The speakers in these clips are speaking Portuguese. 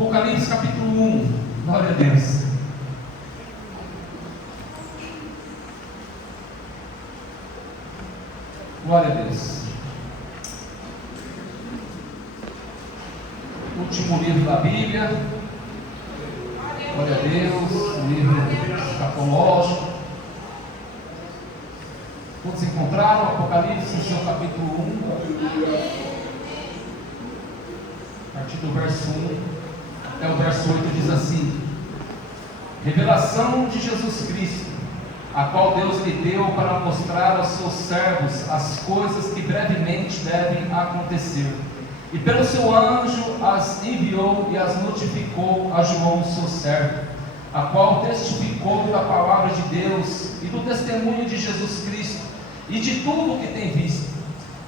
Apocalipse capítulo 1, glória a Deus. Glória a Deus. Último livro da Bíblia. Glória a Deus. Livro escatológico. Todos encontraram Apocalipse no seu capítulo 1. A partir do verso 1 até o verso 8 diz assim: revelação de Jesus Cristo, a qual Deus lhe deu para mostrar aos seus servos as coisas que brevemente devem acontecer. E pelo seu anjo as enviou e as notificou a João, seu servo, a qual testificou da palavra de Deus e do testemunho de Jesus Cristo e de tudo o que tem visto.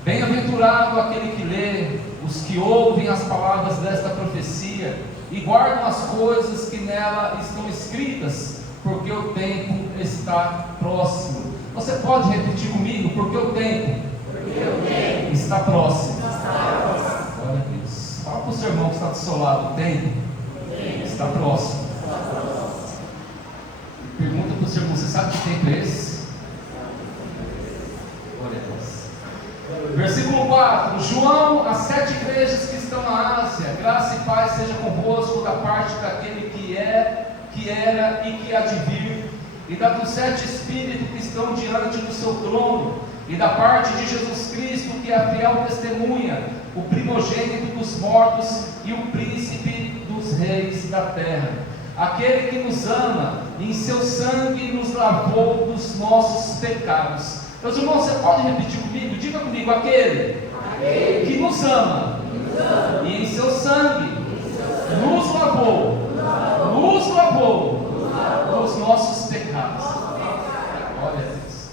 Bem-aventurado aquele que lê, os que ouvem as palavras desta profecia e guardam as coisas que nela estão escritas, porque o tempo está próximo. Você pode repetir comigo? Porque o tempo está próximo. Glória a Deus. Fala para o seu irmão que está do seu lado: o tempo está próximo. Pergunta para o seu irmão: você sabe que tempo é esse? Glória a Deus. Versículo 4: João, as 7 igrejas que estão na Ásia, graça e paz seja convosco da parte daquele que é, que era e que há de vir, e da dos 7 espíritos que estão diante do seu trono, e da parte de Jesus Cristo, que é a fiel testemunha, o primogênito dos mortos e o príncipe dos reis da terra, aquele que nos ama e em seu sangue nos lavou dos nossos pecados. Meus irmãos, você pode repetir comigo? Diga comigo: aquele que nos ama e em seu sangue nos lavou dos nossos pecados. Glória a Deus.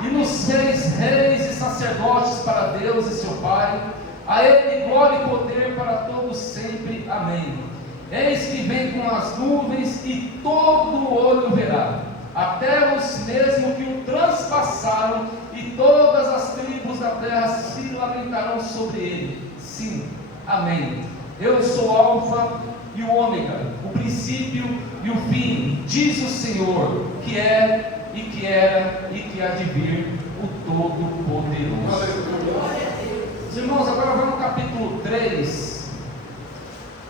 E nos fez reis e sacerdotes para Deus e seu Pai. A Ele glória e poder para todos sempre. Amém. Eis que vem com as nuvens e todo olho verá, até os mesmos que o transpassaram, e todas as tribos da terra se lamentarão sobre ele. Sim, amém. Eu sou o Alfa e o Ômega, o princípio e o fim, diz o Senhor, que é, e que era, e que há de vir, o Todo-Poderoso. Os irmãos, agora vamos no capítulo 3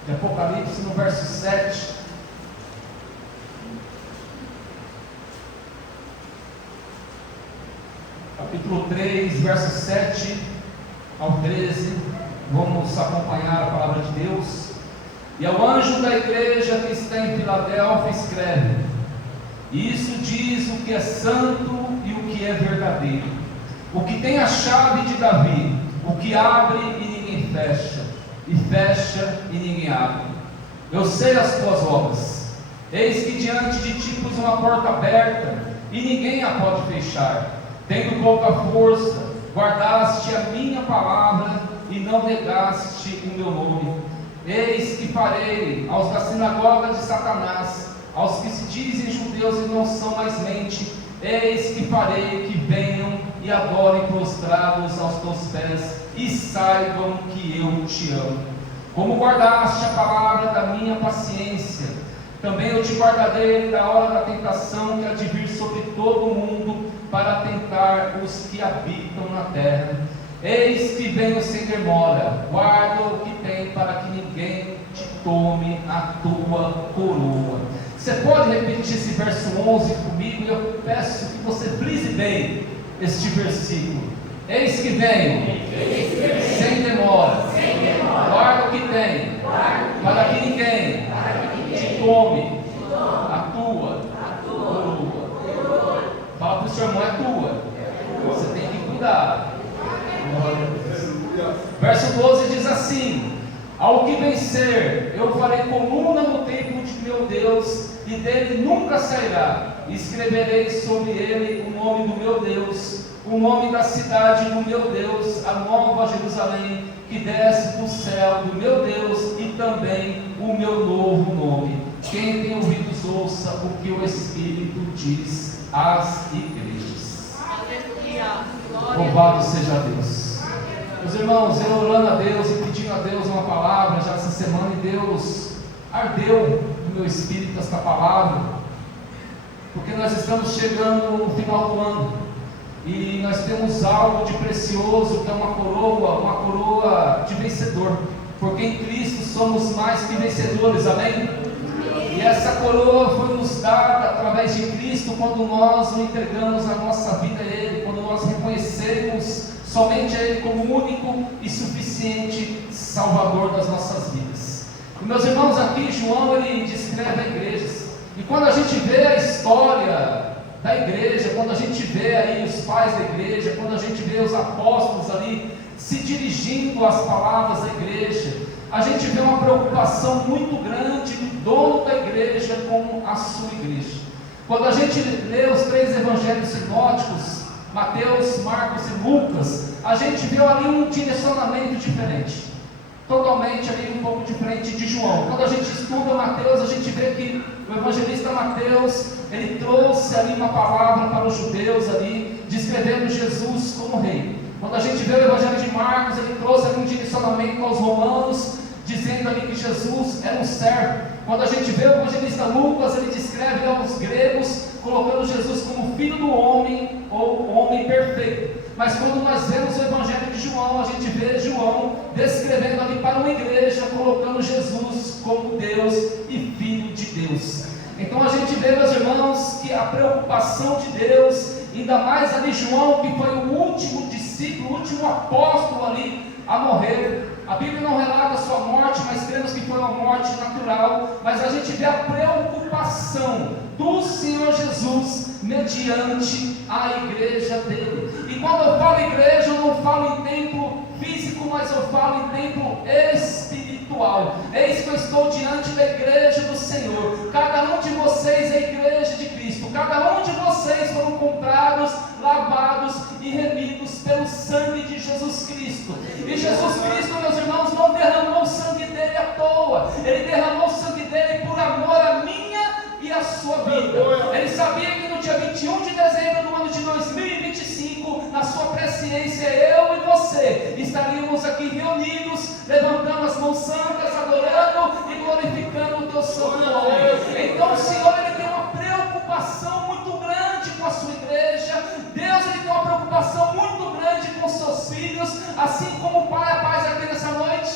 de Apocalipse, no verso 7. Capítulo 3, versos 7 ao 13, vamos acompanhar a palavra de Deus. E ao anjo da igreja que está em Filadélfia escreve: isso diz o que é santo e o que é verdadeiro, o que tem a chave de Davi, o que abre e ninguém fecha, e fecha e ninguém abre. Eu sei as tuas obras, eis que diante de ti pus uma porta aberta, e ninguém a pode fechar. Tendo pouca força, guardaste a minha palavra e não negaste o meu nome. Eis que farei aos da sinagoga de Satanás, aos que se dizem judeus e não são mais mente, eis que farei que venham e adorem prostrados aos teus pés, e saibam que eu te amo. Como guardaste a palavra da minha paciência, também eu te guardarei da hora da tentação que há de vir sobre todo o mundo, para tentar os que habitam na terra. Eis que venho sem demora, guarda o que tem, para que ninguém te tome a tua coroa. Você pode repetir esse verso 11 comigo? E eu peço que você frise bem este versículo. Eis que venho sem demora, guarda o que tem, para que ninguém te tome a tua coroa. Fala para o seu irmão: é tua, você tem que cuidar. Verso 12 diz assim: ao que vencer, eu farei coluna no templo de meu Deus, e dele nunca sairá. Escreverei sobre ele o nome do meu Deus, o nome da cidade do meu Deus, a nova Jerusalém, que desce do céu do meu Deus, e também o meu novo nome. Quem tem ouvidos, ouça o que o Espírito diz às igrejas. Louvado seja Deus. Meus irmãos, eu orando a Deus e pedindo a Deus uma palavra já essa semana, e Deus ardeu no meu espírito esta palavra, porque nós estamos chegando no final do ano, e nós temos algo de precioso, que é uma coroa de vencedor, porque em Cristo somos mais que vencedores, amém? E essa coroa foi nos dada através de Cristo, quando nós entregamos a nossa vida a Ele, quando nós reconhecemos somente a Ele como único e suficiente Salvador das nossas vidas. E meus irmãos, aqui João ele descreve a igreja, e quando a gente vê a história da igreja, quando a gente vê aí os pais da igreja, quando a gente vê os apóstolos ali se dirigindo às palavras da igreja, a gente vê uma preocupação muito grande do dono da igreja com a sua igreja. Quando a gente lê os 3 evangelhos sinóticos, Mateus, Marcos e Lucas, a gente vê ali um direcionamento diferente, totalmente ali um pouco diferente de João. Quando a gente estuda Mateus, a gente vê que o evangelista Mateus, ele trouxe ali uma palavra para os judeus ali, descrevendo Jesus como rei. Quando a gente vê o evangelho de Marcos, ele trouxe ali um direcionamento aos romanos, dizendo ali que Jesus era um servo. Quando a gente vê o evangelista Lucas, ele descreve aos gregos, colocando Jesus como filho do homem, ou homem perfeito. Mas quando nós vemos o evangelho de João, a gente vê João descrevendo ali para uma igreja, colocando Jesus como Deus e Filho de Deus. Então a gente vê, meus irmãos, que a preocupação de Deus, ainda mais ali João, que foi o último discípulo, o último apóstolo ali a morrer. A Bíblia não relata a sua morte, mas cremos que foi uma morte natural. Mas a gente vê a preocupação do Senhor Jesus mediante a igreja dele. E quando eu falo igreja, eu não falo em templo físico, mas eu falo em templo espiritual. Eis que eu estou diante da igreja do Senhor. Cada um de vocês é a igreja de Cristo. Cada um de vocês foram comprados, lavados e remidos pelo sangue de Jesus Cristo. E Jesus Cristo, meus irmãos, não derramou o sangue dele à toa. Ele derramou o sangue dele por amor a minha e a sua vida. Ele sabia que no dia 21 de dezembro do ano de 2025, na sua presciência, eu e você estaríamos aqui reunidos, levantando as mãos santas, adorando e glorificando o teu santo nome. Então o Senhor ele tem uma preocupação muito grande com a sua igreja. Deus ele tem uma preocupação muito grande com os seus filhos, assim como o pai, a paz aqui nessa noite,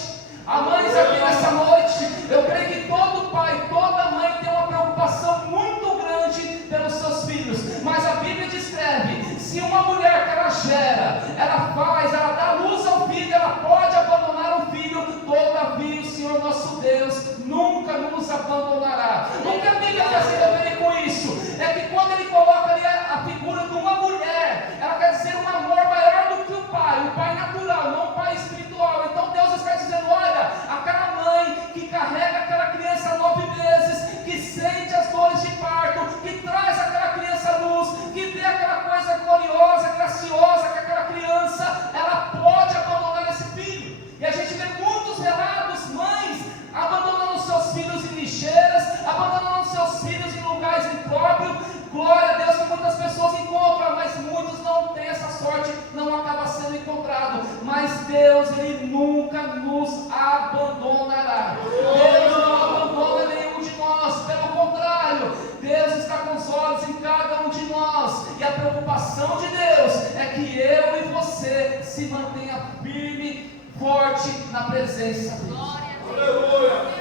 a mães aqui nessa noite. Eu creio que todo pai, toda mãe tem uma preocupação muito grande pelos seus filhos. Mas a Bíblia descreve, se uma mulher que ela gera, ela dá luz ao filho, ela pode abandonar o filho, todavia o Senhor nosso Deus nunca nos abandonará. O que a Bíblia quer se referir com isso? É que quando ele coloca ali a figura de uma mulher, ela quer dizer um amor maior do que o pai natural, não o pai espiritual. Então Deus está dizendo, olha, aquela mãe que carrega aquela criança há 9 meses, que sente as dores de parto, que traz aquela criança à luz, que vê aquela coisa gloriosa, graciosa, que aquela criança, ela pode abandonar esse filho. E a gente vê muitos relatos, mães abandonando seus filhos em lixeiras, abandonando seus filhos em lugares impróprios. Glória a Deus que muitas pessoas encontram, mas muitos não têm essa sorte, não acaba sendo encontrado. Mas Deus, Ele nunca nos abandonará. Deus não abandona nenhum de nós, pelo contrário, Deus está com os olhos em cada um de nós. E a preocupação de Deus é que eu e você se mantenha firme, forte na presença dele.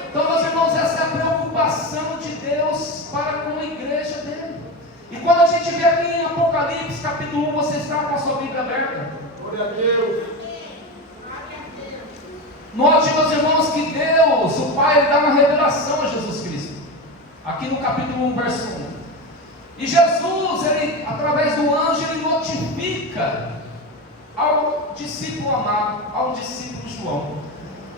Então, meus irmãos, essa é a preocupação de Deus para com a igreja dele. E quando a gente vê aqui em Apocalipse capítulo 1, você está com a sua Bíblia aberta? Glória a Deus. Note, meus irmãos, que Deus, o Pai, ele dá uma revelação a Jesus Cristo. Aqui no capítulo 1, verso 1. E Jesus, ele, através do anjo, ele notifica ao discípulo amado, ao discípulo João.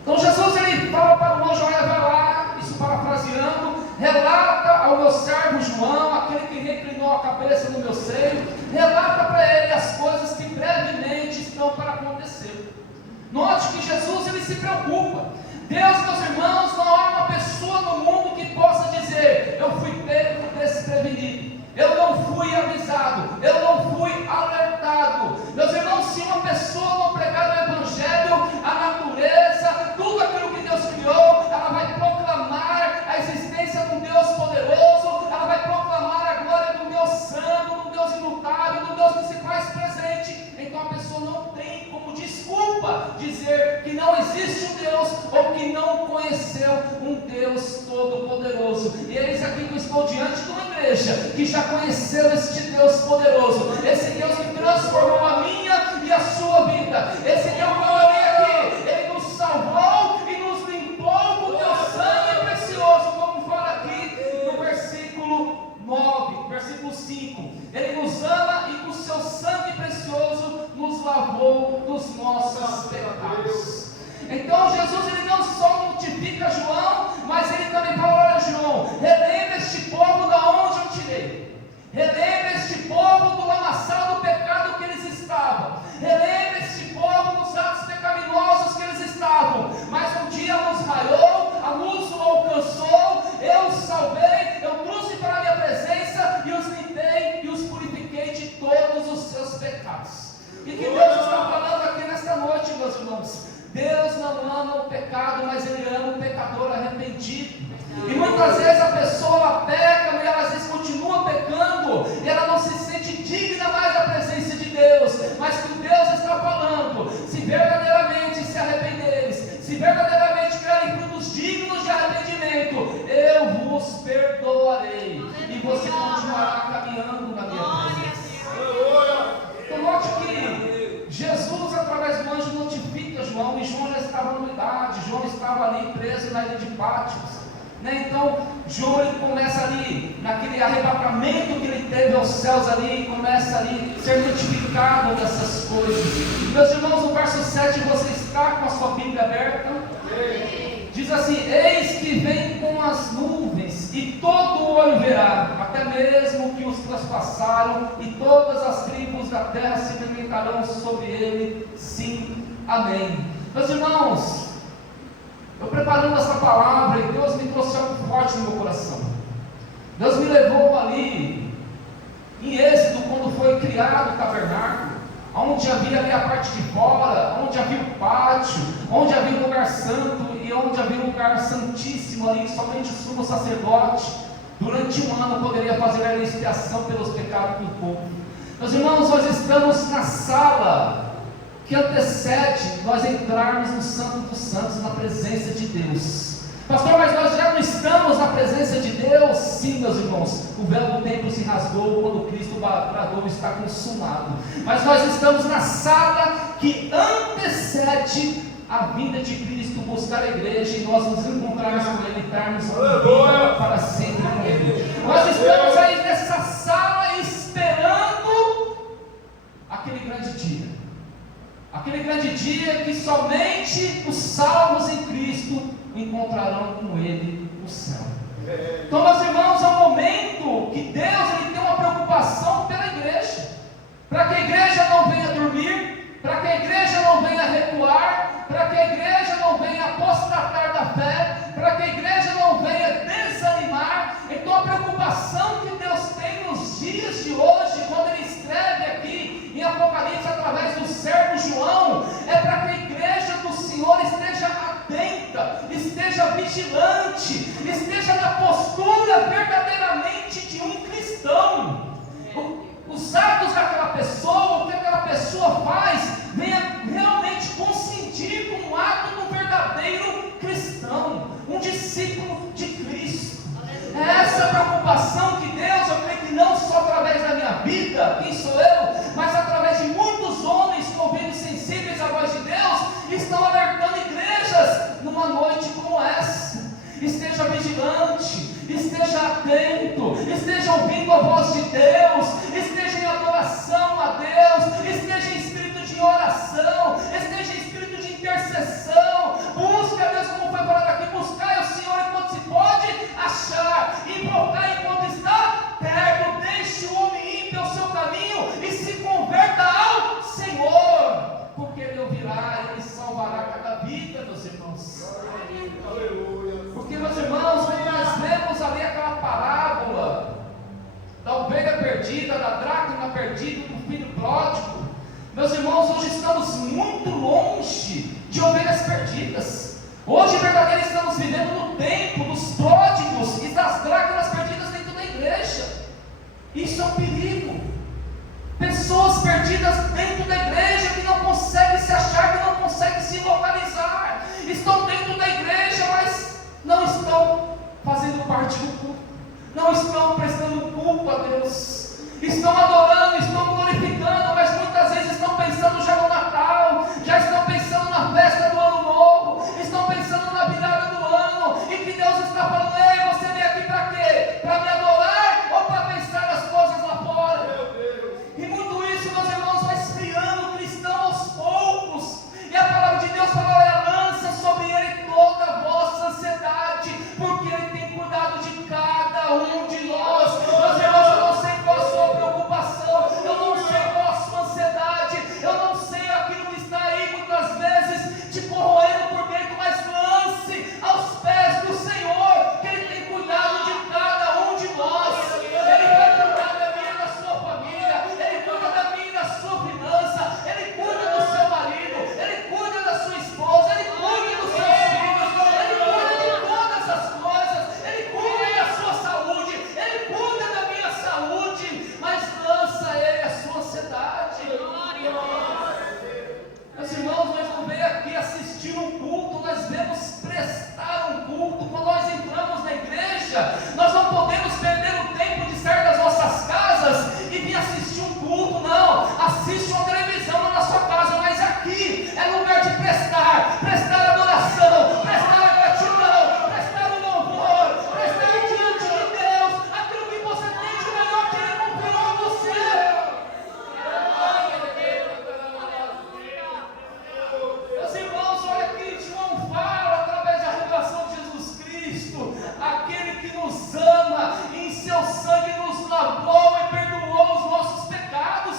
Então Jesus ele fala para o anjo, olha, vai lá, isso parafraseando, relata ao meu servo João, aquele que reclinou a cabeça no meu seio, relata para ele as coisas que brevemente estão para acontecer. Note que Jesus ele se preocupa. Deus, meus irmãos, não há uma pessoa no mundo que possa dizer, eu fui pego desprevenido, eu não fui avisado, eu não fui alertado. Meus irmãos, se uma pessoa não pregar o Evangelho, a natureza, tudo aquilo que Deus criou, ela vai proclamar a conheceu um Deus todo-poderoso. E eis aqui que eu estou diante de uma igreja que já conheceu este Deus poderoso, esse Deus que transformou a minha e a sua vida, esse Deus que eu orei aqui, Ele nos salvou e nos limpou com o teu sangue precioso, como fala aqui no versículo 9, versículo 5, Ele nos ama e com o seu sangue precioso nos lavou dos nossos pecados. Então Jesus, Ele não só multiplica João, mas Ele também fala: olha João, relembra este povo da onde eu tirei, relembra este povo do lamaçal do pecado que eles estavam, relembra este povo dos atos pecaminosos que eles estavam, mas um dia a luz raiou, a luz o alcançou, eu os salvei, eu trouxe para a minha presença e os limpei e os purifiquei de todos os seus pecados. E que Deus está falando aqui nesta noite, meus irmãos. Deus não ama o pecado, mas Ele ama o pecador arrependido. E muitas vezes a pessoa ela peca, e ela às vezes continua pecando, e ela não se sente digna mais da presença de Deus. Mas que Deus está falando: se verdadeiramente se arrependeres, se verdadeiramente crerem frutos dignos de arrependimento, eu vos perdoarei, e você continuará caminhando na minha presença. Então note que Jesus, através do anjo, notifica João, e João já estava na idade, João estava ali preso na ilha de Patmos, né? Então João ele começa ali, naquele arrebatamento que ele teve aos céus ali, começa ali a ser notificado dessas coisas. Meus irmãos, no verso 7, você está com a sua Bíblia aberta? Diz assim: eis que vem com as nuvens, e todo olho verá, até mesmo que os traspassaram, e todas as tribos da terra se lamentarão sobre ele. Sim, amém. Meus irmãos, eu preparando essa palavra, e Deus me trouxe algo forte no meu coração. Deus me levou ali, em Êxodo, quando foi criado o tabernáculo, onde havia ali a parte de fora, onde havia o pátio, onde havia o lugar santo, e onde havia um lugar santíssimo ali, somente o sumo sacerdote, durante um ano, poderia fazer a expiação pelos pecados do povo. Meus irmãos, nós estamos na sala que antecede nós entrarmos no Santo dos Santos, na presença de Deus. Pastor, mas nós já não estamos na presença de Deus? Sim, meus irmãos, o véu do templo se rasgou quando Cristo bradou: está consumado. Mas nós estamos na sala que antecede a vinda de Cristo, buscar a igreja e nós nos encontrarmos com Ele, estarmos para sempre com Ele. Nós estamos aí nessa sala esperando aquele grande dia. Aquele grande dia que somente os salvos em Cristo encontrarão com Ele no céu. Então, meus irmãos, é um momento que Deus ele tem uma preocupação pela igreja, para que a igreja não venha dormir, para que a igreja não venha recuar, para que a igreja não venha apostatar da fé, para que a igreja não venha desanimar. Então a preocupação que Deus tem nos dias de hoje, quando Ele escreve aqui em Apocalipse através do servo João, é para que a igreja do Senhor esteja atenta, esteja vigilante, esteja na postura verdadeiramente de um cristão. Os atos daquela pessoa, o que aquela pessoa faz, venha realmente coincidir com o ato do verdadeiro cristão, um discípulo de Cristo. É essa preocupação que Deus, eu creio que não só através da minha vida, quem sou eu, mas através de muitos homens ouvindo sensíveis à voz de Deus, estão alertando igrejas numa noite como essa. Esteja vigilante, esteja atento, esteja ouvindo a voz de Deus, esteja em adoração a Deus, esteja em espírito de oração, esteja em espírito de intercessão. Busque a Deus, como foi falado aqui: buscai o Senhor enquanto se pode achar, invocar enquanto está perto. Deixe o homem ímpio ao seu caminho e se converta ao Senhor, porque Ele ouvirá, Ele salvará cada vida, meus irmãos. Aleluia. Porque, meus irmãos, quando nós vemos ali aquela parábola da ovelha perdida, da dracma perdida, do filho pródigo, meus irmãos, hoje estamos muito longe de ovelhas perdidas. Hoje, verdadeiramente, estamos vivendo no tempo dos pródigos e das dracmas perdidas dentro da igreja. Isso é um perigo. Pessoas perdidas dentro da igreja que não conseguem se achar, que não conseguem se localizar. Estão dentro da igreja, mas estão prestando culto a Deus, estão adorando, estão glorificando, mas muitas vezes estão pensando já no Natal, já estão pensando na festa do Ano Novo, estão pensando na virada do ano, e que Deus está falando: ei, você veio aqui para quê? Para me adorar ou para pensar nas coisas lá fora? E muito isso, meus irmãos, vai esfriando o cristão aos poucos, e a palavra de Deus fala: olha, lança sobre ele toda a vossa ansiedade, porque ele tem cuidado de cada um de nós. Meus irmãos, eu não sei qual a sua preocupação, eu não sei qual a sua ansiedade, eu não sei aquilo que está aí muitas vezes te corroendo por dentro, mas lance aos pés do Senhor, que Ele tem cuidado de cada um de nós. Ele vai cuidar da minha e da sua família, Ele cuida da minha e da sua finança, Ele cuida do seu marido, Ele cuida da sua esposa, Ele cuida dos seus filhos, Ele cuida de todas as coisas, Ele cuida da sua saúde, Ele cuida da minha saúde, mas lança a Ele a sua ansiedade. Meus irmãos, nós não veio aqui assistir um culto, nós viemos prestar um culto. Quando nós entramos na igreja, nós não podemos perder o tempo de sair das nossas casas e vir assistir um culto, não. Assiste uma televisão na sua casa, mas aqui é lugar de prestar adoração, prestar gratidão, prestar o louvor, prestar diante de Deus aquilo que você tem de melhor que Ele confiou a você. Meus irmãos, olha aqui, João fala através da revelação de Jesus Cristo, aquele que nos ama, em seu sangue nos lavou e perdoou os nossos pecados.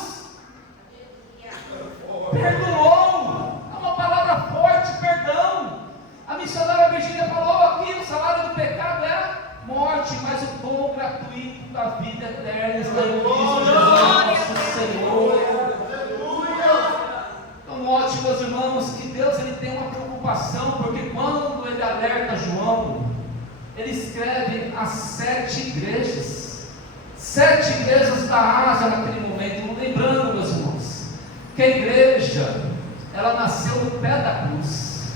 Perdoou, é uma palavra forte, perdão. A missionária Virgínia falou aqui: o salário do pecado é morte, mas o dom gratuito da vida eterna está em Cristo Jesus, nosso Senhor. Então note, meus irmãos, que Deus ele tem uma preocupação, porque quando Ele alerta João, Ele escreve as 7 igrejas, 7 igrejas da Ásia naquele momento. Lembrando, meus irmãos, que a igreja, ela nasceu no pé da cruz.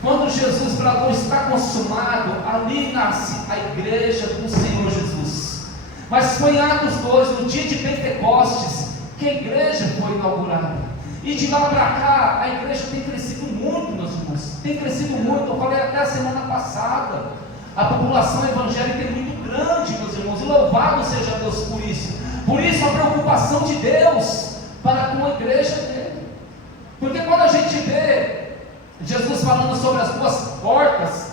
Quando Jesus bradou: está consumado, ali nasce a igreja do Senhor Jesus. Mas foi em Atos 2, no dia de Pentecostes, que a igreja foi inaugurada. E de lá para cá, a igreja tem crescido muito, meus irmãos, tem crescido muito. Eu falei até a semana passada, a população evangélica é muito grande, meus irmãos, e louvado seja Deus por isso. Por isso a preocupação de Deus para com a igreja dele. Porque quando a gente vê Jesus falando sobre as 2 portas,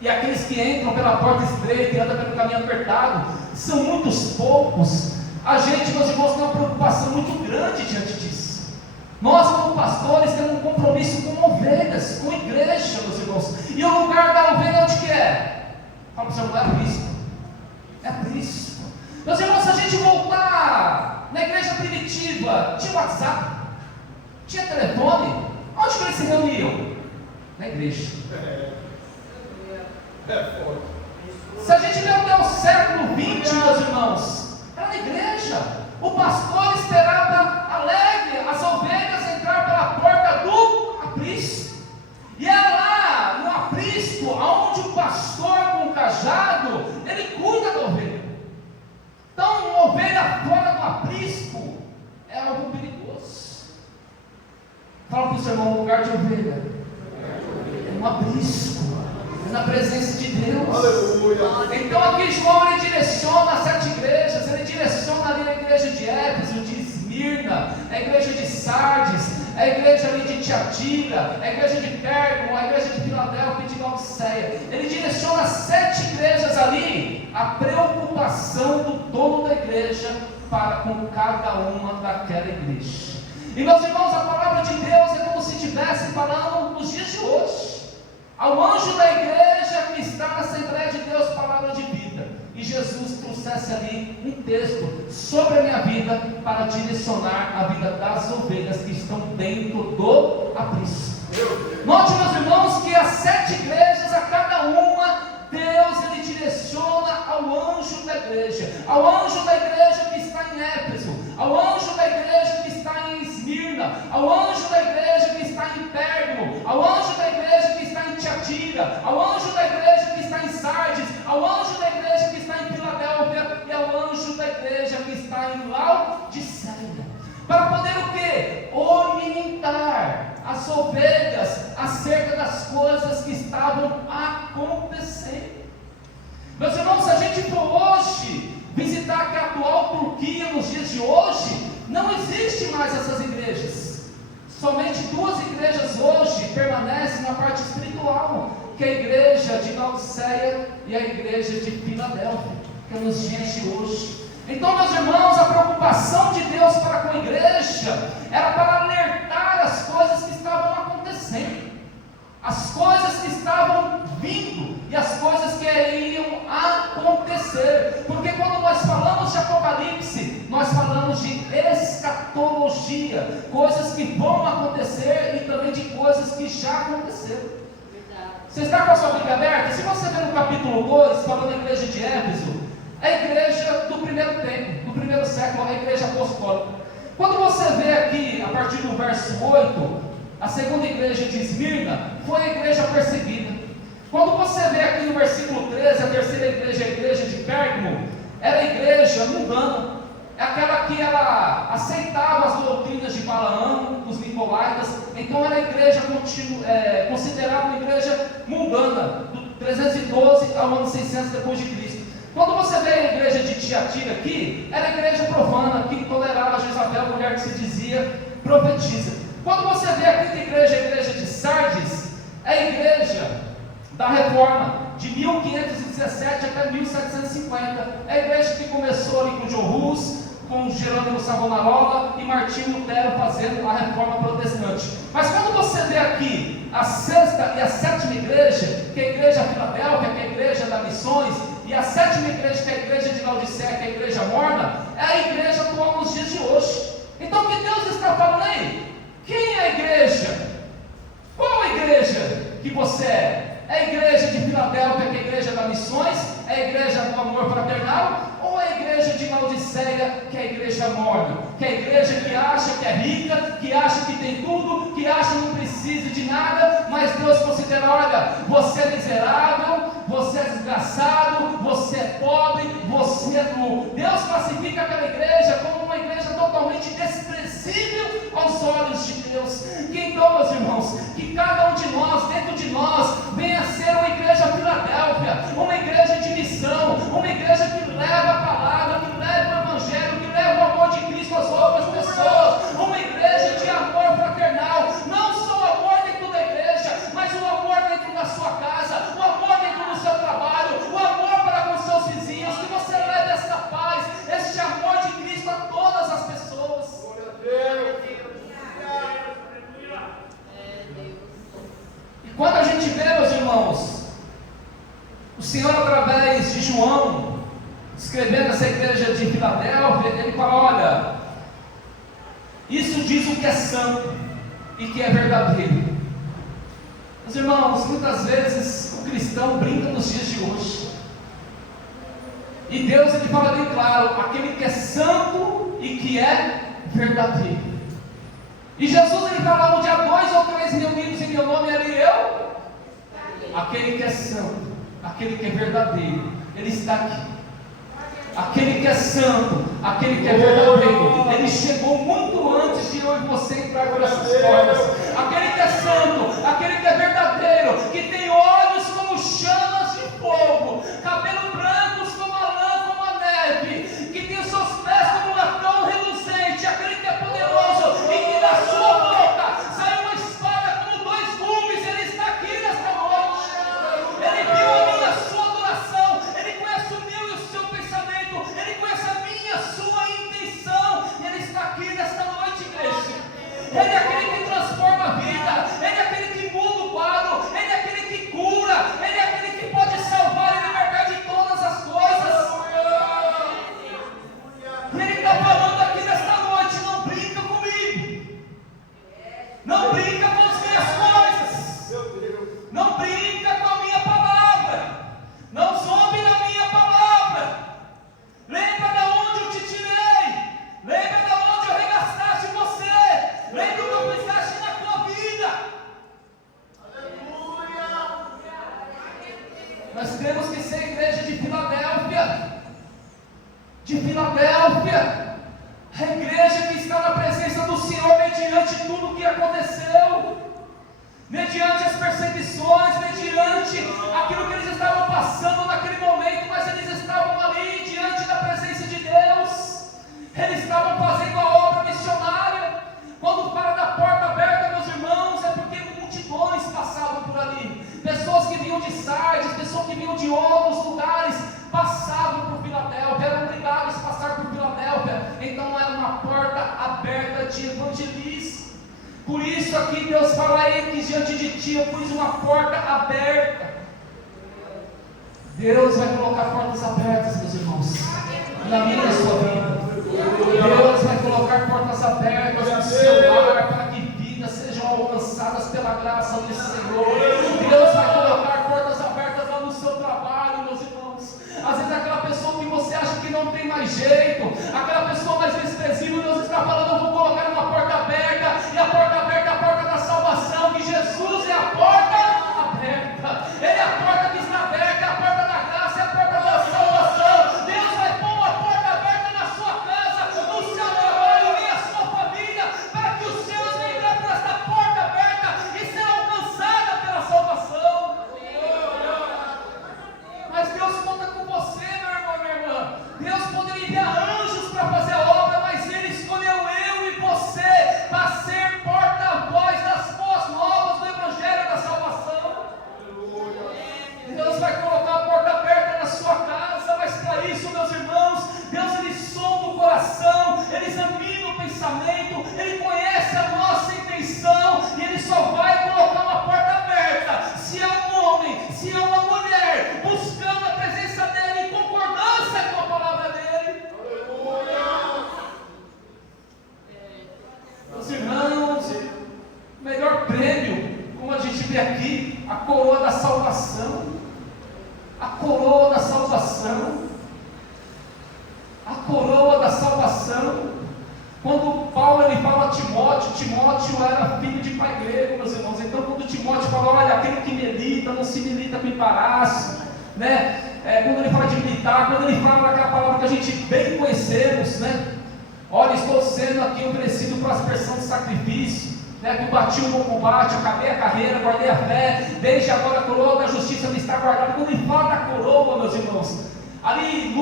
e aqueles que entram pela porta estreita e andam pelo caminho apertado, são muitos poucos, a gente, meus irmãos, tem uma preocupação muito grande diante disso. Nós, como pastores, temos um compromisso com ovelhas, com igreja, meus irmãos. E o lugar da ovelha onde que é? Fala para o seu lugar: é aprisco. É aprisco. Meus irmãos, se a gente voltar na igreja primitiva, tinha WhatsApp, tinha telefone, onde que eles se reuniam? Na igreja. Se a gente ver até o século XX, meus irmãos, era na igreja. O pastor esperava alegre as ovelhas entrar pela porta do aprisco, e é lá no aprisco onde o pastor com o cajado, ele cuida da ovelha. Então uma ovelha fora do aprisco é algo perigoso. Fala para o seu irmão: um lugar de ovelha é um aprisco, é na presença de Deus. Aleluia. Então aqui João ele direciona as 7 igrejas, ele direciona ali a igreja de Éfeso, de Esmirna, a igreja de Sardes, a igreja ali de Tiatira, a igreja de Pérgamo, a igreja de Filadélfia e de Laodiceia. Ele direciona as 7 igrejas ali, a preocupação do dono da igreja para com cada uma daquela igreja. E meus irmãos, a palavra de Deus é como se estivesse falando nos dias de hoje, ao anjo da igreja que está na Assembleia de Deus, palavra de vida, e Jesus trouxesse ali um texto sobre a minha vida para direcionar a vida das ovelhas que estão dentro do aprisco. Note, meus irmãos, que as 7 igrejas, a cada uma, Deus ele direciona ao anjo da igreja, ao anjo da igreja que está em Éfeso, ao anjo da igreja que está em Esmirna, ao anjo da igreja que está em Pérgamo, ao anjo da igreja que está em Tiatira, ao anjo da igreja que está em Sardes, ao anjo da igreja que está em Filadélfia as ovelhas acerca das coisas que estavam acontecendo. Meus irmãos, se a gente for hoje visitar a atual Turquia nos dias de hoje, não existe mais essas igrejas. Somente 2 igrejas hoje permanecem na parte espiritual, que é a igreja de Laodiceia e a igreja de Filadélfia, que é nos dias de hoje. Então, meus irmãos, a preocupação de Deus para com a igreja era para alertar as coisas que estavam acontecendo, as coisas que estavam vindo e as coisas que iriam acontecer. Porque quando nós falamos de Apocalipse, nós falamos de escatologia, coisas que vão acontecer e também de coisas que já aconteceram. Você está com a sua Bíblia aberta? Se você ver no capítulo 2, falando da igreja de Éfeso, é a igreja do primeiro tempo, do primeiro século, a igreja apostólica. Quando você vê aqui, a partir do verso 8, a segunda igreja de Esmirna foi a igreja perseguida. Quando você vê aqui no versículo 13, a terceira igreja, a igreja de Pérgamo, era a igreja mundana, é aquela que ela aceitava as doutrinas de Balaão, dos Nicolaítas. Então era a igreja considerada uma igreja mundana, do 312 ao ano 600 depois de Cristo. Quando você vê a igreja de Tiatira aqui, era a igreja profana, que tolerava Jezabel, mulher que se dizia profetisa. Quando você vê a quinta igreja, a igreja de Sardes, é a igreja da Reforma, de 1517 até 1750. É a igreja que começou ali com John Hus, com Jerônimo Savonarola e Martinho Lutero fazendo a Reforma Protestante. Mas quando você vê aqui a sexta e a sétima igreja, que é a igreja Filadélfia, que é a igreja das missões, e a sétima igreja, que é a igreja de Laodiceia, que é a igreja morna, é a igreja atual nos dias de hoje. Então o que Deus está falando aí? Quem é a igreja? Qual a igreja que você é? É a igreja de Filadélfia, que é a igreja das missões? É a igreja do amor fraternal? Ou é a igreja de Laodiceia, que é a igreja morna? Que é a igreja que acha que é rica, que acha que tem tudo, que acha que não precisa de nada, mas Deus considera: olha, você é miserável, você é desgraçado, você é pobre, você é nu. Deus classifica aquela igreja como uma igreja totalmente desprezível aos olhos de Deus. Que então, meus irmãos, que cada um de nós, dentro de nós, venha a ser uma igreja Filadélfia, uma igreja de missão, uma igreja que leva a palavra, que leva o evangelho, que leva o amor de Cristo às outras pessoas, uma igreja de amor fraternal, não só o amor dentro da igreja, mas o amor dentro da sua casa, o amor dentro do seu trabalho, o amor para com os seus vizinhos, que você leve essa paz, este amor de Cristo a todas as pessoas. E quando a gente vê, meus irmãos, o Senhor, através de João, escrevendo essa igreja de Filadélfia, ele fala: olha, isso diz o que é santo e que é verdadeiro. Meus irmãos, muitas vezes o cristão brinca nos dias de hoje, e Deus, ele fala bem claro: aquele que é santo e que é verdadeiro. E Jesus, ele fala: onde há 2 ou 3 reunidos em meu nome, ali eu. Aquele que é santo, aquele que é verdadeiro, ele está aqui. Aquele que é santo, aquele que é verdadeiro, ele chegou muito antes de eu e você entrar por essas portas. Aquele que é santo, aquele que é verdadeiro, que tem olhos como chamas de fogo, cabelo brancos como a lã, como a neve, que tem os seus pés como um latão reluzente, aquele que é poderoso e que da sua boca sai uma espada como 2 gumes. Ele está aqui nesta noite. Ele viu a minha sua adoração, ele conhece o meu e o seu pensamento, ele conhece a minha, a sua intenção, e ele está aqui nesta noite, igreja. Ele é aquele que transforma a vida, ele é aquele que muda o quadro, ele é aquele que cura, ele é aquele que pode salvar e libertar de todas as coisas. E ele está falando aqui nesta noite: não brinca comigo, não brinca com as minhas coisas, não brinca com a minha palavra, não zombe da minha palavra. Lembra de onde eu te tirei, lembra de onde eu regastaste você, lembra o que eu fizeste na tua vida. Aleluia! Nós temos que ser a igreja de Filadélfia, a igreja que está na presença do Senhor mediante tudo o que aconteceu. mediante as perseguições, mediante aquilo que eles estavam passando naquele momento, mas eles estavam ali diante da presença de Deus, eles estavam fazendo a obra missionária. Quando fala da porta aberta, meus irmãos, é porque multidões passavam por ali, pessoas que vinham de Sardes, pessoas que vinham de outros lugares, passavam por Filadélfia, eram obrigados a passar por Filadélfia, então era uma porta aberta de evangelismo. Por isso aqui Deus fala: que diante de ti eu pus uma porta aberta. Deus vai colocar portas abertas, meus irmãos, na minha e na sua vida. Deus vai colocar portas abertas no seu lar, para que vidas sejam alcançadas pela graça do Senhor. Deus vai colocar portas abertas lá no seu trabalho, meus irmãos. Às vezes aquela pessoa que você acha que não tem mais jeito, aquela pessoa mais desprezível, Deus está falando: eu vou colocar uma porta aberta, e a porta aberta é a porta da salvação, que Jesus é a porta aberta, Ele é a porta que está aberta, é a porta da graça, é a porta da salvação. Deus vai pôr uma porta aberta na sua casa, no seu trabalho e a sua família, para que os seus venham por esta porta aberta e serão alcançados pela salvação. Mas Deus conta com você, meu irmão, minha irmã. Deus poderia enviar anjos para fazer a obra, mas Ele escolheu eu e você para ser porta-voz das boas novas do Evangelho da salvação. Deus vai colocar a porta aberta na sua casa, mas para isso, meus irmãos, Deus Ele sonda o coração, Ele examina o pensamento, Ele conhece a nossa intenção, e Ele só vai colocar uma porta aberta se é um homem, se é uma mulher buscando a presença dEle, em concordância com a palavra dEle. Meus irmãos, o melhor prêmio, como a gente vê aqui, a coroa da salvação. A coroa da salvação. A coroa da salvação. Quando Paulo ele fala a Timóteo, Timóteo era filho de pai grego, meus irmãos. Então quando Timóteo fala: olha, aquele que milita, não se milita com embaraço, né? Quando ele fala de militar, quando ele fala daquela palavra que a gente bem conhecemos, né? Olha, estou sendo aqui oferecido para a aspersão de sacrifício, né? Combati o bom combate, acabei a carreira, guardei a fé, desde agora a coroa da justiça me está guardada. Quando ele fala da coroa, meus irmãos, ali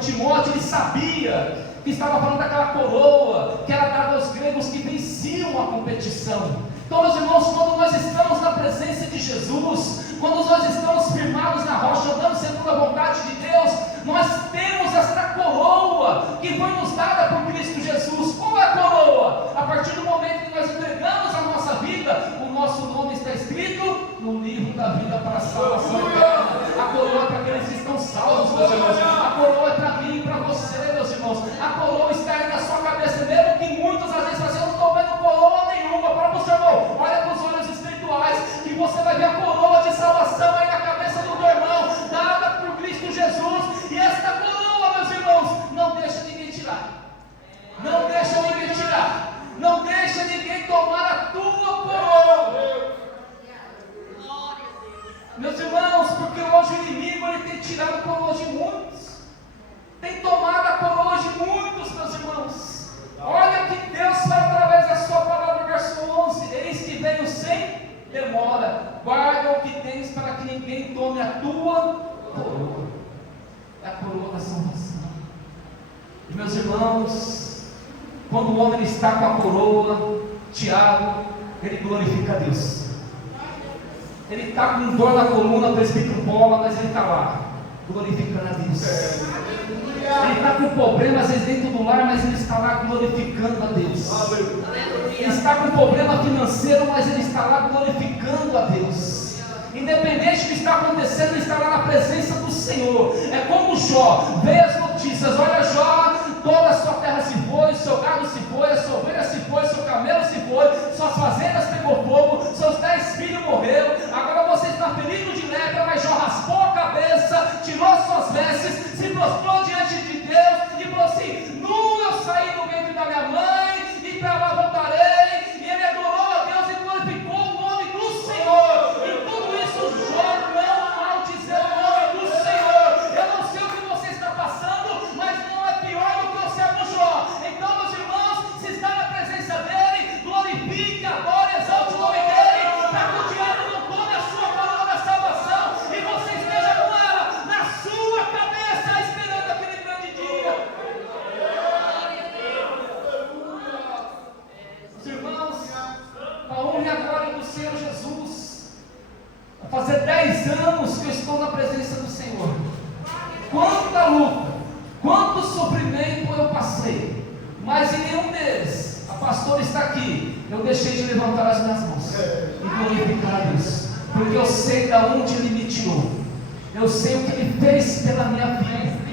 Timóteo, ele sabia que estava falando daquela coroa que era dada aos gregos que venciam a competição. Então, meus irmãos, quando nós estamos na presença de Jesus, quando nós estamos firmados na rocha, andando segundo a vontade de Deus, nós temos esta coroa que foi nos dada por Cristo Jesus. Qual é a coroa? A partir do momento que nós entregamos a nossa vida, o nosso nome está escrito no livro da vida para a salvação eterna. A coroa é para aqueles que estão salvos, meus irmãos. A coroa é para mim e para você, meus irmãos. A coroa está aí na sua cabeça, mesmo que muitas às vezes falam: eu não estou vendo coroa nenhuma. Fala para o seu irmão: olha com os olhos espirituais, que você vai ver a coroa de salvação aí na cabeça do teu irmão, dada por Cristo Jesus. E esta coroa, meus irmãos, não deixa ninguém tirar. Não deixa ninguém tirar. Não deixa ninguém tomar a tua coroa. Meus irmãos, porque hoje o inimigo ele tem tirado a coroa de muitos, tem tomado a coroa de muitos, meus irmãos. Olha que Deus fala através da sua palavra, verso 11: eis que venho sem demora, guarda o que tens para que ninguém tome a tua coroa. É a coroa da salvação. E, meus irmãos, quando o homem está com a coroa, Tiago, ele glorifica a Deus. Ele está com dor na coluna, presbítero Bola, mas ele está lá, glorificando a Deus. Ele está com problema, às vezes dentro do lar, mas ele está lá glorificando a Deus. Ele está com problema financeiro, mas ele está lá glorificando a Deus. Independente do que está acontecendo, ele está lá na presença do Senhor. É como Jó, vê as notícias: olha, Jó, toda a sua terra se foi, seu gado se foi, a sua ovelha se foi, seu camelo se foi, suas fazendas pegou fogo, seus 10 filhos morreram, agora você está ferido de lepra. Mas Jó raspou a cabeça, tirou as suas vestes, se prostrou diante de Deus e falou assim: nu eu saí do ventre da minha mãe, e para lá voltarei. E ele adorou a Deus e glorificou o nome do Senhor. E tudo isso Jó não maldizeu o nome do Senhor. Eu não sei o que você está passando. quanto sofrimento eu passei, mas em nenhum deles, a pastora está aqui, eu deixei de levantar as minhas mãos e glorificar a Deus, porque eu sei de onde Ele me tirou, eu sei o que Ele fez pela minha vida.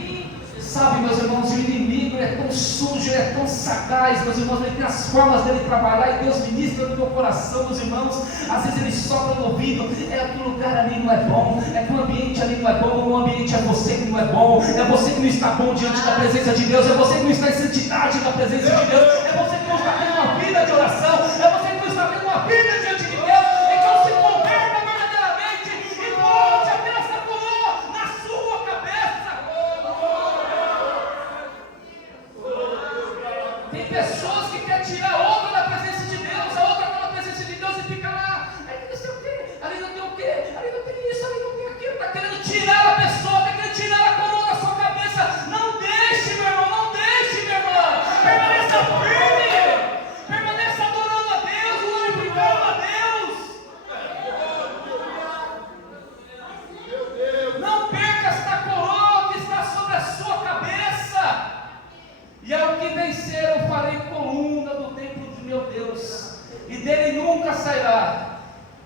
Sabe, meus irmãos, o inimigo é tão sujo, ele é tão sagaz, meus irmãos, ele tem as formas dele trabalhar, e Deus ministra no meu coração, meus irmãos. Às vezes ele sopra no ouvido, é que o lugar ali não é bom, é que o ambiente ali não é bom, o ambiente é você que não é bom, é você que não está bom diante da presença de Deus, é você que não está em santidade na presença de Deus, é você que não está tendo uma vida de oração, é você que não está tendo uma vida diante de Deus. Então se converta verdadeiramente e volte a ter essa coroa na sua cabeça. Tem pessoas que querem tirar outra da presença de Deus, a outra está na presença de Deus e fica lá, aí não sei o que, ali não tem o que, ali não tem isso, ali não tem aquilo, está querendo tirar a pessoa, está querendo tirar a coroa da sua cabeça. Não deixe, meu irmão, não deixe, minha irmã, permaneça firme, permaneça adorando a Deus, glorificando a Deus. Não perca esta coroa que está sobre a sua cabeça. E ao que vencer eu farei coluna do templo de meu Deus, e dele nunca sairá.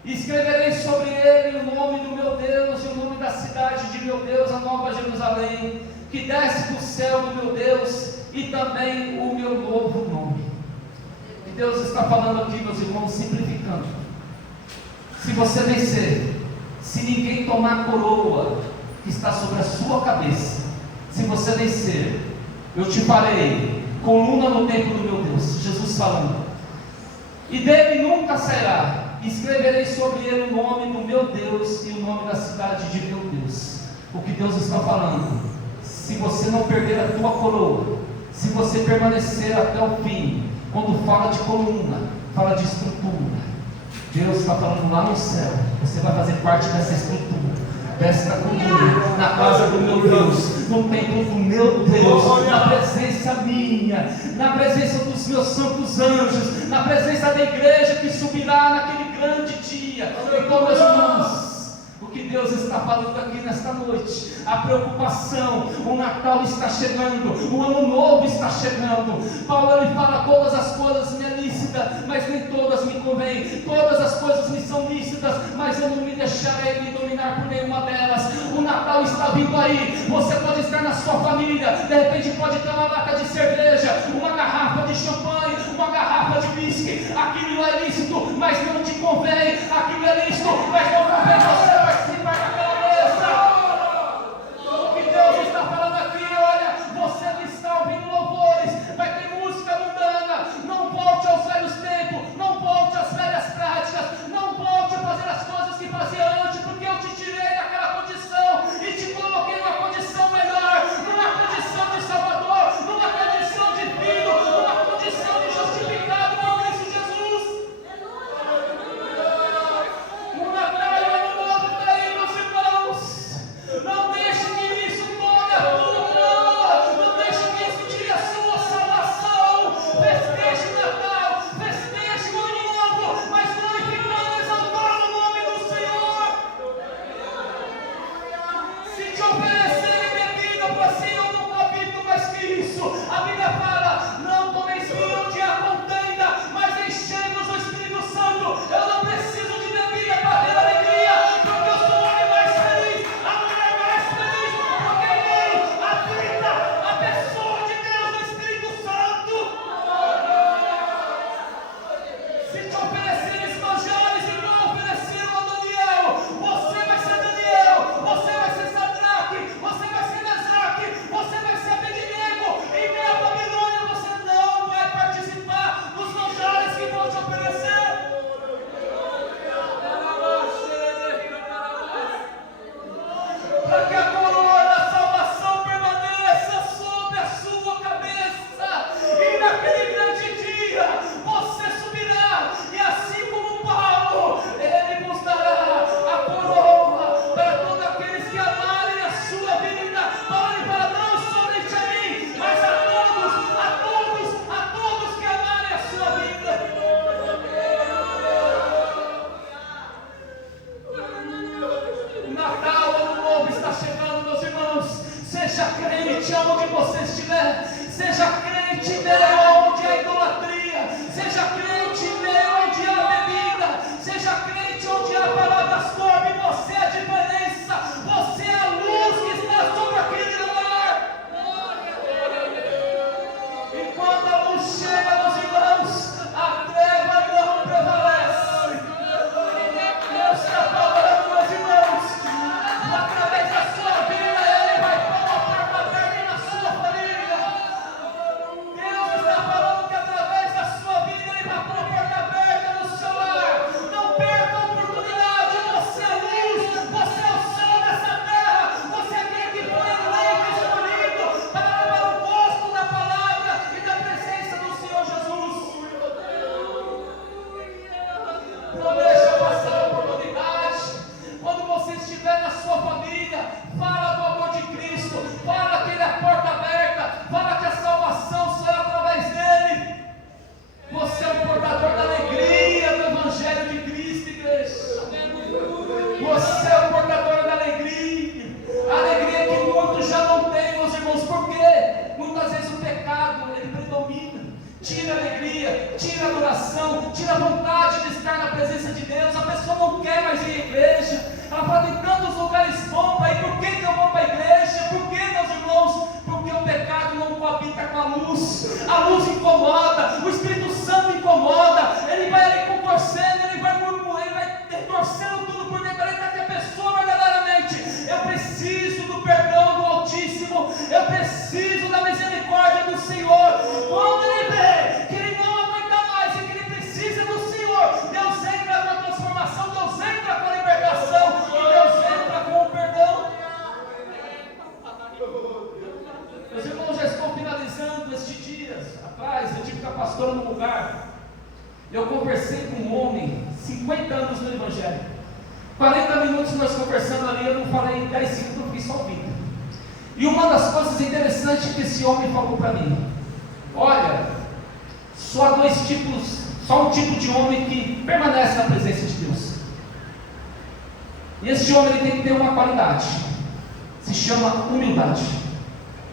Escreverei sobre ele o nome do meu Deus e o nome da cidade de meu Deus, a nova Jerusalém, que desce do céu do meu Deus, e também o meu novo nome. E Deus está falando aqui, meus irmãos, simplificando. Se você vencer, se ninguém tomar a coroa que está sobre a sua cabeça, se você vencer, eu te farei coluna no templo do meu Deus. Jesus falando. E dele nunca sairá. Escreverei sobre ele o nome do meu Deus e o nome da cidade de meu Deus. O que Deus está falando? Se você não perder a tua coroa, se você permanecer até o fim, quando fala de coluna, fala de estrutura, Deus está falando lá no céu, você vai fazer parte dessa estrutura, desta coluna, na casa do meu Deus, no templo do meu Deus, na presença minha, na presença dos meus santos anjos, na presença da igreja que subirá naquele grande dia. Então, meus irmãos, o que Deus está falando aqui nesta noite, a preocupação, o Natal está chegando, o Ano Novo está chegando. Paulo ele fala: todas as coisas me é lícita, mas nem todas me convêm. Todas as coisas me são lícitas, mas eu não me deixarei me dominar por nenhuma delas. O Natal está vindo aí. Você pode estar na sua família, de repente pode ter uma lata de cerveja, uma garrafa de champanhe, uma garrafa de whisky. Aquilo é lícito, mas não te convém. Aquilo é lícito, mas não convém você participar daquela mesa. O que Deus está falando aqui, olha, você não está ouvindo louvores, vai ter música mundana. Não volte aos velhos tempos, não volte às velhas práticas, não volte a fazer as coisas que fazia antes, porque eu te tirei daquela condição e te coloquei numa condição melhor, numa condição de Salvador, numa condição de filho, numa condição de justificado por Cristo Jesus. O Natal e o Ano Novo está aí, meus irmãos. Não deixe que isso tome a tua coroa, não deixe que isso tire a sua salvação. Festeje o Natal, festeje o Ano Novo, mas glorificando e exaltando o nome do Senhor. Se te oferecerem bebida para si, eu não habito mais que isso. A Bíblia fala: não tomeis vinho onde há contenda, mas enchei-vos do Espírito Santo. Eu não preciso de bebida para ter alegria, porque eu sou o homem mais feliz, a mulher mais feliz, porque tenho a vida, a pessoa de Deus, o Espírito Santo. Se te oferecerem manjares e não ofereceram a Daniel, você vai ser Daniel, você vai ser Sadraque, você vai ser Mesaque, você vai ser Abednego. Em meio à Babilônia você não vai participar dos manjares que vão te oferecer. Para que a coroa da salvação permaneça sobre a sua cabeça, e naquele grande dia você subirá, e assim como Paulo, ele vos dará a coroa para todos aqueles que amarem a sua vida. Paulo ele fala: não somente a mim, mas a todos, a todos, a todos que amarem a sua vida. O Natal, o Ano Novo está chegando, crente aonde você estiver. Seja crente em meio onde há idolatria. Seja crente em meio onde há bebida. Seja crente onde há palavras torpes. Você é a diferença. Você é a luz que está sobre aquele lugar. E quando a luz chega, meus irmãos, a treva não prevalece. Deus está falando, meus irmãos, através da sua vida, Ele vai pôr uma porta aberta na sua família. Deus está falando que através da sua vida, Ele vai pôr a porta aberta no seu lar. Não perca a oportunidade. Você é luz, você é o sol dessa terra. Você é aquele que foi eleito e escolhido para levar o gosto da palavra e da presença do Senhor Jesus. Não deixa passar a oportunidade. Quando você estiver na sua família, fala do amor de Cristo, fala que Ele é a porta aberta, fala que a salvação só é através dEle. Você é o portador da alegria do Evangelho de Cristo, igreja. Você é o portador da alegria. A alegria que muitos já não têm, meus irmãos. Por quê? Muitas vezes o pecado, ele predomina. Tira a alegria, tira a adoração, tira a vontade de estar na presença de Deus. A pessoa não quer mais ir à igreja. Ela fala, em tantos lugares bons para ir. Por que eu vou para a igreja? Por que, meus irmãos? Porque o pecado não coabita com a luz. A luz incomoda, o Espírito Santo incomoda. Ele vai ali contorcendo, ele vai torcendo tudo por dentro. Ele está que a pessoa verdadeiramente, eu preciso do perdão do Altíssimo, eu preciso da misericórdia do Senhor. Quando ele vê que ele não aguenta mais e que ele precisa do Senhor, Deus entra com a transformação, Deus entra com a libertação e Deus entra com o perdão. Meus irmãos, já estou finalizando estes dias atrás. Eu tive com a pastora num lugar. Eu conversei com um homem, 50 anos no Evangelho. 40 minutos nós conversando ali, eu não falei em 10 segundos, eu fiz só ouvido. E uma das coisas interessantes que esse homem falou para mim: olha, só um tipo de homem que permanece na presença de Deus. E esse homem ele tem que ter uma qualidade, se chama humildade.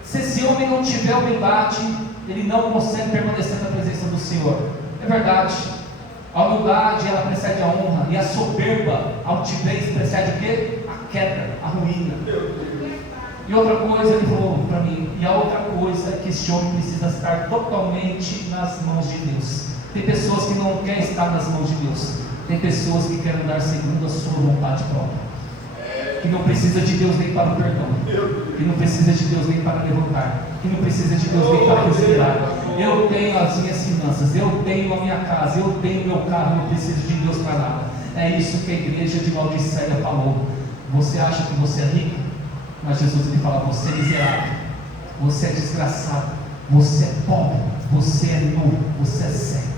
Se esse homem não tiver humildade, ele não consegue permanecer na presença do Senhor. É verdade, a humildade ela precede a honra, e a soberba, a altivez precede o quê? A queda, a ruína. E outra coisa ele falou para mim, e a outra coisa é que esse homem precisa estar totalmente nas mãos de Deus. Tem pessoas que não querem estar nas mãos de Deus, tem pessoas que querem andar segundo a sua vontade própria, que não precisa de Deus nem para o perdão, que não precisa de Deus nem para levantar, que não precisa de Deus nem para respirar. Eu tenho as minhas finanças, eu tenho a minha casa, eu tenho meu carro, não preciso de Deus para nada. É isso que a igreja de Laodiceia falou. Você acha que você é rico? Mas Jesus ele fala, você é miserável, você é desgraçado, você é pobre, você é nu, você é cego.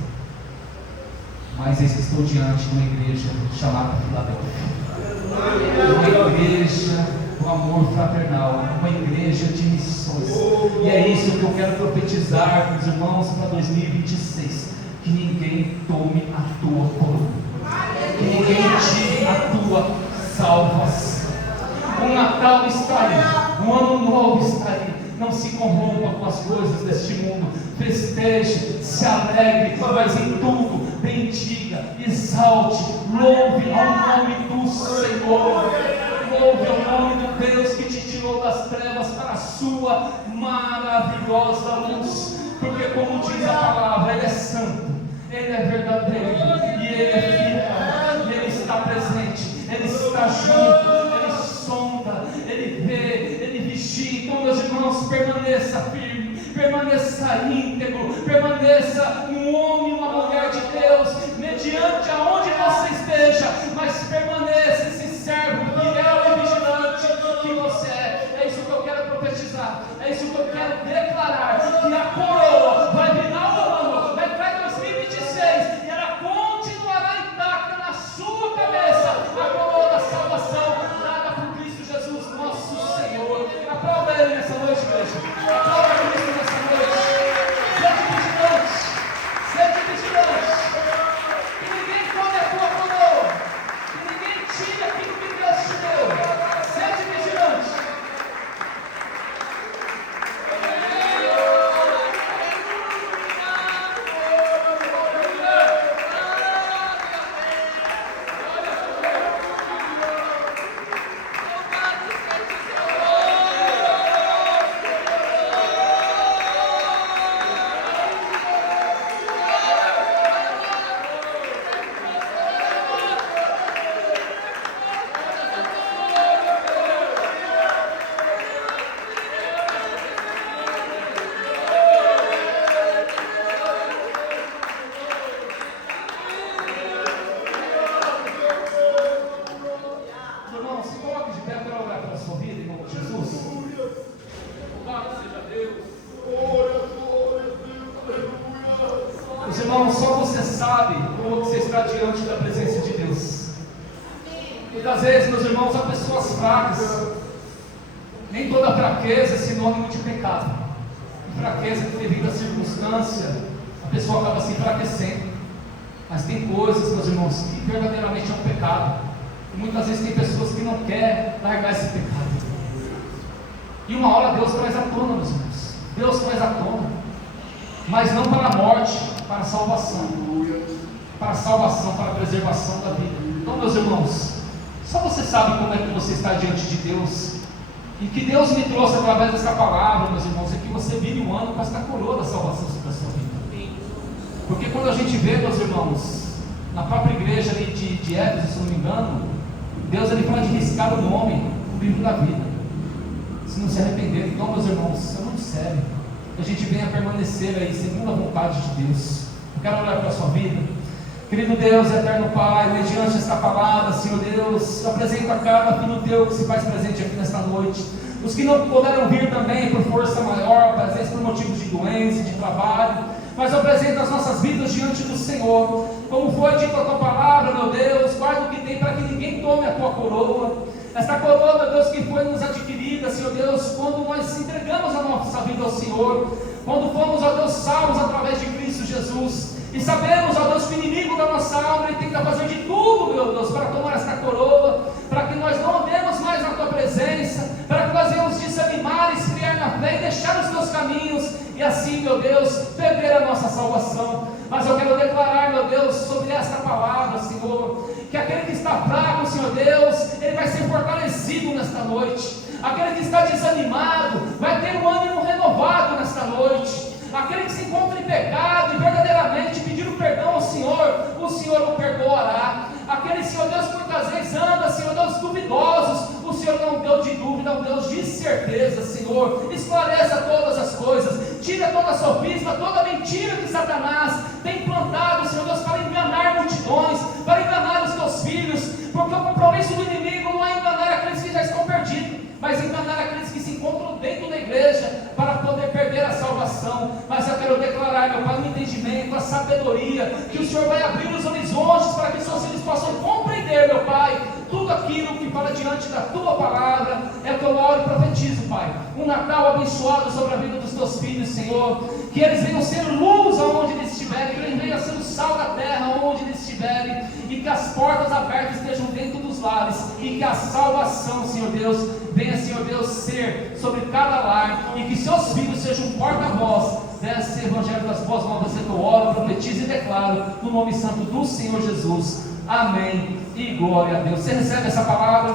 Mas eis que estou diante de uma igreja chamada Filadélfia, uma igreja do amor fraternal, uma igreja de missões. E é isso que eu quero profetizar para os irmãos para 2026, que ninguém tome a tua coroa, que ninguém tire a tua salvação. O Natal está aí, o Ano Novo está aí. Não se corrompa com as coisas deste mundo. Festeje, se alegre, mas em tudo bendiga, exalte, louve ao nome do Senhor. Louve ao nome do Deus que te tirou das trevas para a sua maravilhosa luz. Porque como diz a palavra, Ele é santo, Ele é verdadeiro e Ele é fiel. Ele está presente, Ele está junto, Ele sonda, Ele vê, Ele vigia. Então, meus irmãos, permaneça firme, permaneça íntegro, permaneça um homem, uma mulher de Deus, mediante aonde você esteja, mas permaneça esse servo fiel e vigilante que você é. É isso que eu quero profetizar, é isso que eu quero declarar, que a coroa vai virar o ano, vai entrar em 2026 e ela continuará intacta na sua cabeça, a coroa da salvação dada por Cristo Jesus, nosso Senhor. Aplauda Ele nessa noite, igreja. Aplauda Cristo nessa noite. Sede vigilante, que ninguém tome a meus irmãos, há pessoas fracas. Nem toda fraqueza é sinônimo de pecado. Fraqueza que devido à circunstância, a pessoa acaba se enfraquecendo. Mas tem coisas, meus irmãos, que verdadeiramente é um pecado. E muitas vezes tem pessoas que não querem largar esse pecado. E uma hora Deus traz à tona, meus irmãos. Deus traz à tona. Mas não para a morte, para a salvação. Para a salvação, para a preservação da vida. Então, meus irmãos, só você sabe como é que você está diante de Deus. E que Deus me trouxe através dessa palavra, meus irmãos, é que você vire um ano com esta coroa da salvação sobre a sua vida. Porque quando a gente vê, meus irmãos, na própria igreja ali de Éfeso, se não me engano, Deus ele fala de riscar o nome no livro da vida, se não se arrepender. Então, meus irmãos, é muito sério que a gente venha permanecer aí segundo a vontade de Deus. Eu quero olhar para a sua vida. Querido Deus, eterno Pai, mediante esta palavra, Senhor Deus, eu apresento a cada filho teu que se faz presente aqui nesta noite. Os que não puderam vir também por força maior, às vezes por motivos de doença, de trabalho, mas eu apresento as nossas vidas diante do Senhor. Como foi dito a tua palavra, meu Deus, guarda o que tem para que ninguém tome a tua coroa. Esta coroa, meu Deus, que foi nos adquirida, Senhor Deus, quando nós entregamos a nossa vida ao Senhor, quando fomos, ó Deus, salvos através de Cristo Jesus. E sabemos, ó Deus, que o inimigo da nossa alma ele tenta fazer de tudo, meu Deus, para tomar esta coroa, para que nós não andemos mais na tua presença, para que nós venhamos desanimar, esfriar na fé e deixar os teus caminhos, e assim, meu Deus, perder a nossa salvação. Mas eu quero declarar, meu Deus, sobre esta palavra, Senhor, que aquele que está fraco, Senhor Deus, ele vai ser fortalecido nesta noite. Aquele que está desanimado vai ter um ânimo renovado nesta noite. Aquele que se encontra em pecado e verdadeiramente pedir o perdão ao Senhor, o Senhor o perdoará. Aquele, Senhor Deus, que muitas vezes anda, Senhor Deus, duvidosos, o Senhor não é um Deus de dúvida, é um Deus de certeza, Senhor. Esclareça todas as coisas, tira toda a sofisma, toda a mentira que Satanás tem plantado, Senhor Deus, para enganar multidões, para enganar os teus filhos, porque o compromisso do inimigo não é enganar aqueles que já estão perdidos, mas enganar aqueles que se encontram dentro da igreja para poder perder a salvação. Mas eu quero declarar, meu Pai, o entendimento, a sabedoria, que o Senhor vai abrir os horizontes para que os seus filhos possam compreender, meu Pai, tudo aquilo que fala diante da tua palavra. É o que eu oro e profetizo, Pai, um Natal abençoado sobre a vida dos teus filhos, Senhor, que eles venham ser luz aonde eles estiverem, que eles venham ser o sal da terra aonde eles estiverem, e que as portas abertas estejam dentro dos lares, e que a salvação, Senhor Deus, venha, Senhor Deus, ser sobre cada lar, e que seus filhos sejam porta-voz desse evangelho das boas novas. Eu oro, profetizo e declaro no nome santo do Senhor Jesus. Amém e glória a Deus. Você recebe essa palavra?